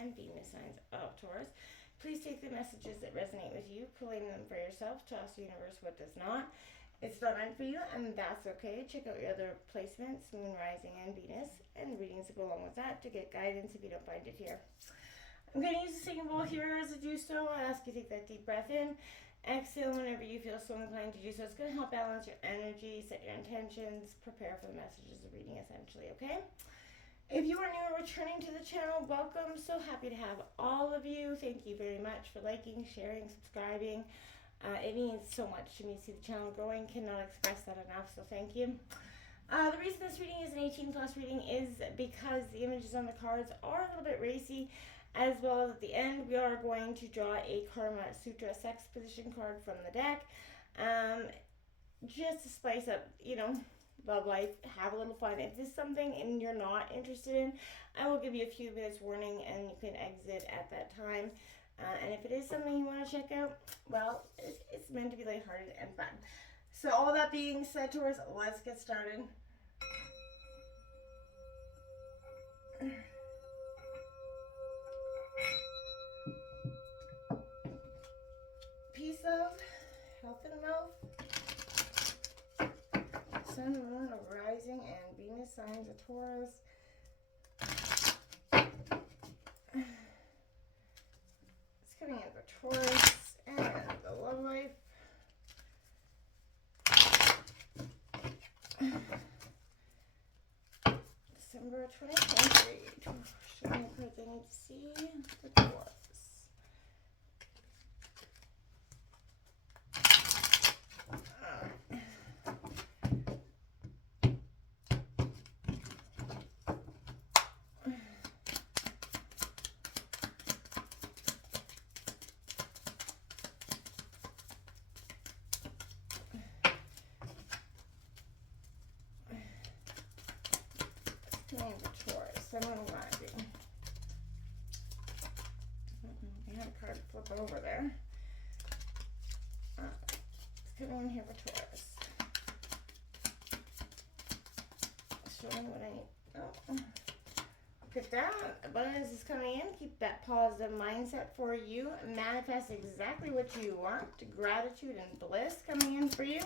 and Venus signs of Taurus. Please take the messages that resonate with you, claim them for yourself, toss the universe what does not. It's not meant for you, and that's okay. Check out your other placements, Moon, Rising, and Venus, and readings that go along with that to get guidance if you don't find it here. I'm going to use the singing bowl here as I do so. I ask you to take that deep breath in. Exhale whenever you feel so inclined to do so. It's going to help balance your energy, set your intentions, prepare for the messages of reading essentially, okay? If you are new or returning to the channel, welcome. So happy to have all of you. Thank you very much for liking, sharing, subscribing. It means so much to me to see the channel growing. Cannot express that enough, so thank you. The reason this reading is an 18 plus reading is because the images on the cards are a little bit racy, as well as at the end we are going to draw a Karma Sutra sex position card from the deck, just to spice up, love life, have a little fun. If this is something and you're not interested in, I will give you a few minutes warning and you can exit at that time. And if it is something you want to check out, well, it's meant to be lighthearted and fun. So all that being said, Taurus, let's get started. Peace, love, health and wealth. Sun, Moon, Rising, and Venus signs of Taurus. It's coming in for Taurus and the love life. December 2023. Show me the cards I need to see for Taurus. For Taurus, Sun, Moon, Rising. I had a card flip over there. It's coming in here for Taurus. Showing what I need. Oh. Look at that. Abundance is coming in. Keep that positive mindset for you. Manifest exactly what you want. Gratitude and bliss coming in for you.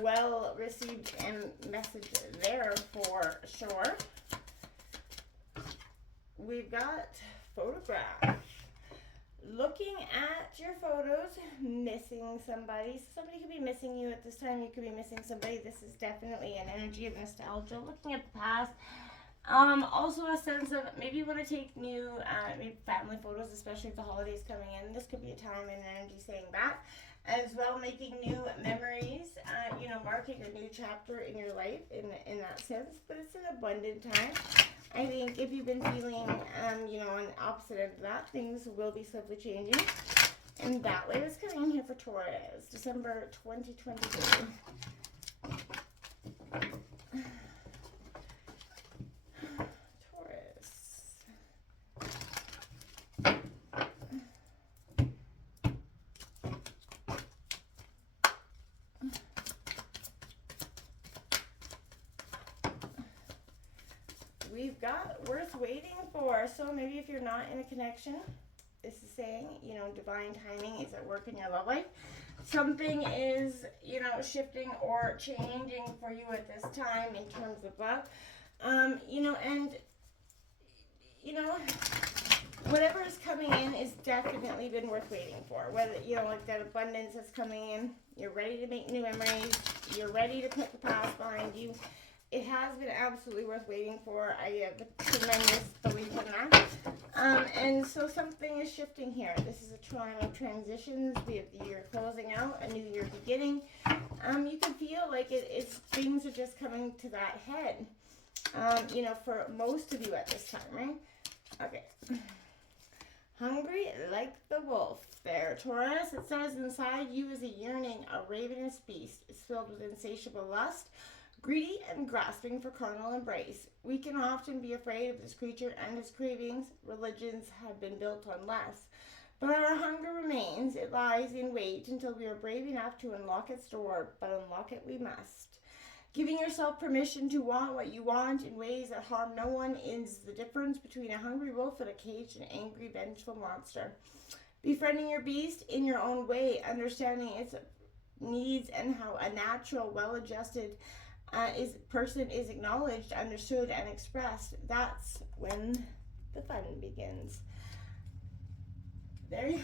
Well received and message there for sure. We've got photograph. Looking at your photos, missing somebody. Somebody could be missing you at this time. You could be missing somebody. This is definitely an energy of nostalgia. Looking at the past. Also a sense of maybe you want to take new maybe family photos, especially if the holidays coming in. This could be a time and energy saying that. As well, making new memories, marking a new chapter in your life in that sense. But it's an abundant time. I think if you've been feeling, on the opposite end of that, things will be swiftly changing. And that way, it's coming in here for Taurus, December 2023. We've got worth waiting for. So maybe if you're not in a connection, this is saying, divine timing is at work in your love life. Something is, shifting or changing for you at this time in terms of love. Whatever is coming in is definitely been worth waiting for. Whether, like that abundance that's coming in, you're ready to make new memories, you're ready to put the past behind you. It has been absolutely worth waiting for. I have a tremendous belief in that. And so something is shifting here. This is a time of transitions. We have the year closing out, a new year beginning. You can feel like things are just coming to that head, for most of you at this time, right? Okay. Hungry like the wolf there, Taurus. It says inside you is a yearning, a ravenous beast. It's filled with insatiable lust, greedy and grasping for carnal embrace. We can often be afraid of this creature and his cravings. Religions have been built on less. But our hunger remains. It lies in wait until we are brave enough to unlock its door, but unlock it we must. Giving yourself permission to want what you want in ways that harm no one is the difference between a hungry wolf in a cage and an angry, vengeful monster. Befriending your beast in your own way, understanding its needs and how a natural, well-adjusted person is acknowledged, understood, and expressed. That's when the fun begins. There,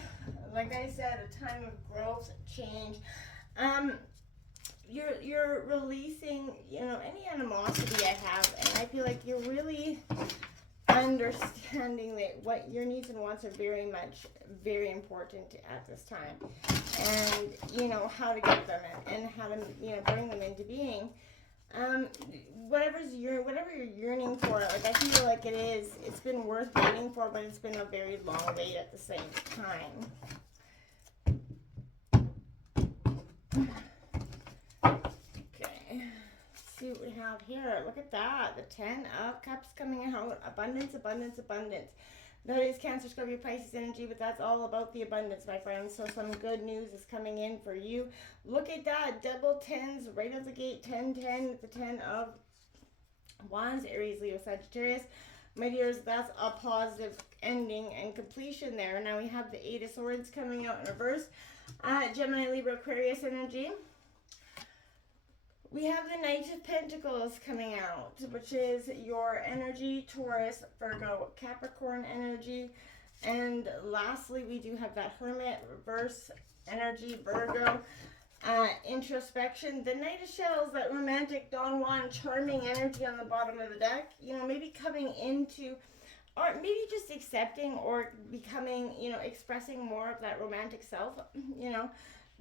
like I said, a time of growth, change. You're releasing, any animosity I have, and I feel like you're really understanding that what your needs and wants are very important at this time, and how to get them and how to bring them into being. Whatever you're yearning for, like I feel like it's been worth waiting for, but it's been a very long wait at the same time. See what we have here. Look at that. The 10 of Cups coming out. Abundance, abundance, abundance. That is Cancer, Scorpio, Pisces energy, but that's all about the abundance, my friends. So some good news is coming in for you. Look at that. Double 10s right out the gate. 10, 10, the 10 of Wands, Aries, Leo, Sagittarius. My dears, that's a positive ending and completion there. Now we have the 8 of Swords coming out in reverse. Gemini, Libra, Aquarius energy. We have the Knight of Pentacles coming out, which is your energy, Taurus, Virgo, Capricorn energy. And lastly, we do have that Hermit, reverse energy, Virgo, introspection. The Knight of Shells, that romantic Don Juan charming energy on the bottom of the deck. Maybe coming into, or maybe just accepting or becoming, expressing more of that romantic self,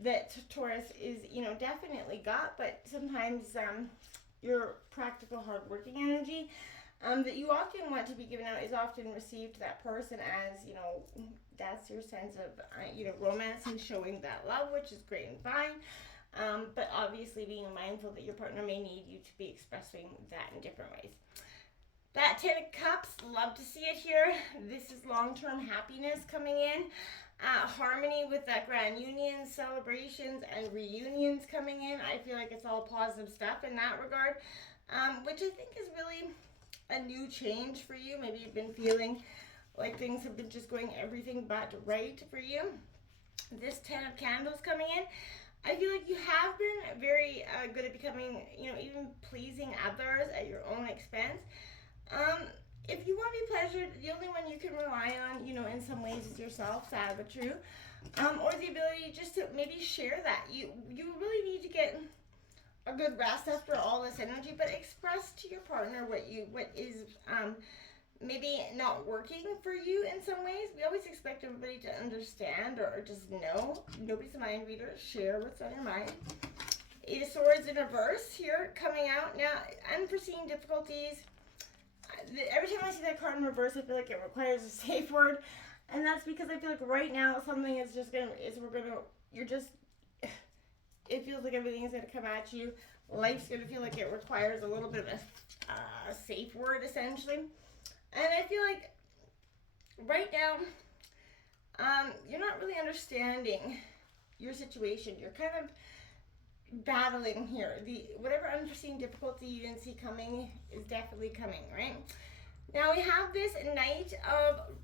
that Taurus is, definitely got, but sometimes your practical, hardworking energy that you often want to be given out is often received to that person as, that's your sense of, romance and showing that love, which is great and fine. But obviously being mindful that your partner may need you to be expressing that in different ways. That 10 of Cups, love to see it here. This is long-term happiness coming in. Harmony with that grand union, celebrations, and reunions coming in. I feel like it's all positive stuff in that regard, which I think is really a new change for you. Maybe you've been feeling like things have been just going everything but right for you. This 10 of Candles coming in. I feel like you have been very good at becoming, even pleasing others at your own expense. If you want to be pleasured, the only one you can rely on, in some ways is yourself, sad but true. Or the ability just to maybe share that. You really need to get a good rest after all this energy, but express to your partner what is maybe not working for you in some ways. We always expect everybody to understand or just know. Nobody's a mind reader. Share what's on your mind. 8 of Swords in reverse here coming out. Now, unforeseen difficulties. Every time I see that card in reverse, I feel like it requires a safe word, and that's because I feel like right now something is just it feels like everything is gonna come at you. Life's gonna feel like it requires a little bit of a safe word, essentially. And I feel like right now, you're not really understanding your situation. You're kind of battling here. Whatever unforeseen difficulty you didn't see coming is definitely coming, right? Now we have this Knight of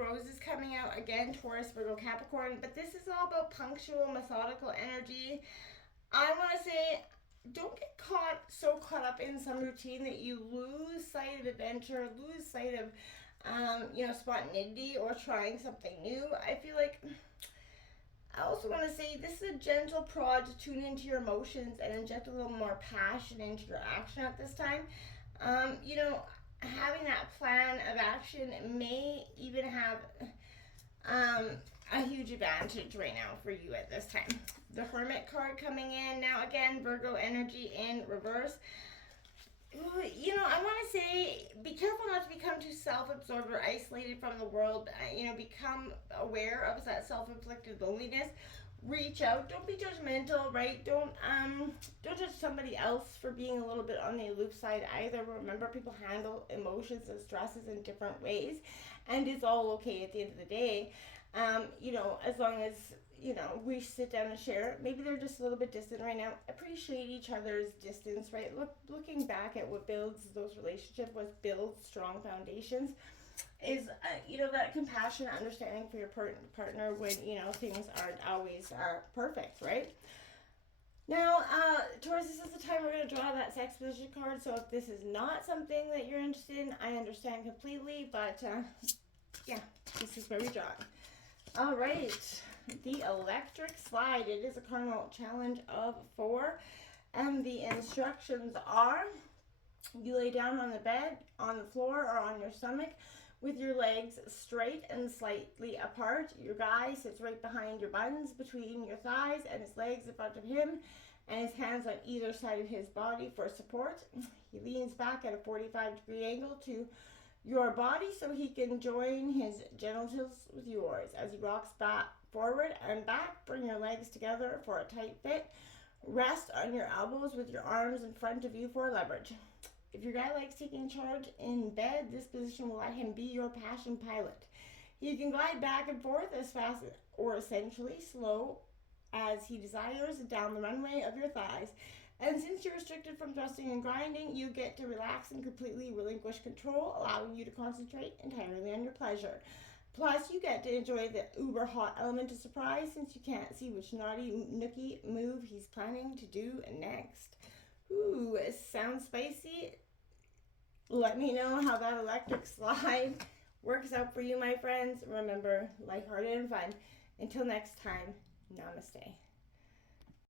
Roses coming out again, Taurus, Virgo, Capricorn, but this is all about punctual, methodical energy. I want to say, don't get so caught up in some routine that you lose sight of adventure, lose sight of spontaneity or trying something new. I feel like I also want to say this is a gentle prod to tune into your emotions and inject a little more passion into your action at this time. Having that plan of action may even have a huge advantage right now for you at this time. The Hermit card coming in. Now again, Virgo energy in reverse. I want to say, be careful not to become too self-absorbed or isolated from the world. Become aware of that self-inflicted loneliness. Reach out. Don't be judgmental, right? Don't judge somebody else for being a little bit on the aloof side either. Remember, people handle emotions and stresses in different ways, and it's all okay at the end of the day. You know, as long as, you know, we sit down and share. Maybe they're just a little bit distant right now. Appreciate each other's distance, right? Looking back at what builds those relationships, what builds strong foundations, is, you know, that compassion, understanding for your partner when, you know, things aren't always perfect, right? Now, Taurus, this is the time we're going to draw that sex position card. So if this is not something that you're interested in, I understand completely. But, yeah, this is where we draw. All right. The electric slide. It is a carnal challenge of 4. And the instructions are, you lay down on the bed, on the floor, or on your stomach with your legs straight and slightly apart. Your guy sits right behind your buns, between your thighs, and his legs in front of him, and his hands on either side of his body for support. He leans back at a 45-degree angle to your body so he can join his genitals with yours. As he rocks back, forward and back, bring your legs together for a tight fit. Rest on your elbows with your arms in front of you for leverage. If your guy likes taking charge in bed, this position will let him be your passion pilot. He can glide back and forth as fast or essentially slow as he desires down the runway of your thighs. And since you're restricted from thrusting and grinding, you get to relax and completely relinquish control, allowing you to concentrate entirely on your pleasure. Plus, you get to enjoy the uber hot element of surprise since you can't see which naughty nookie move he's planning to do next. Ooh, it sounds spicy. Let me know how that electric slide works out for you, my friends. Remember, lighthearted and fun. Until next time, namaste.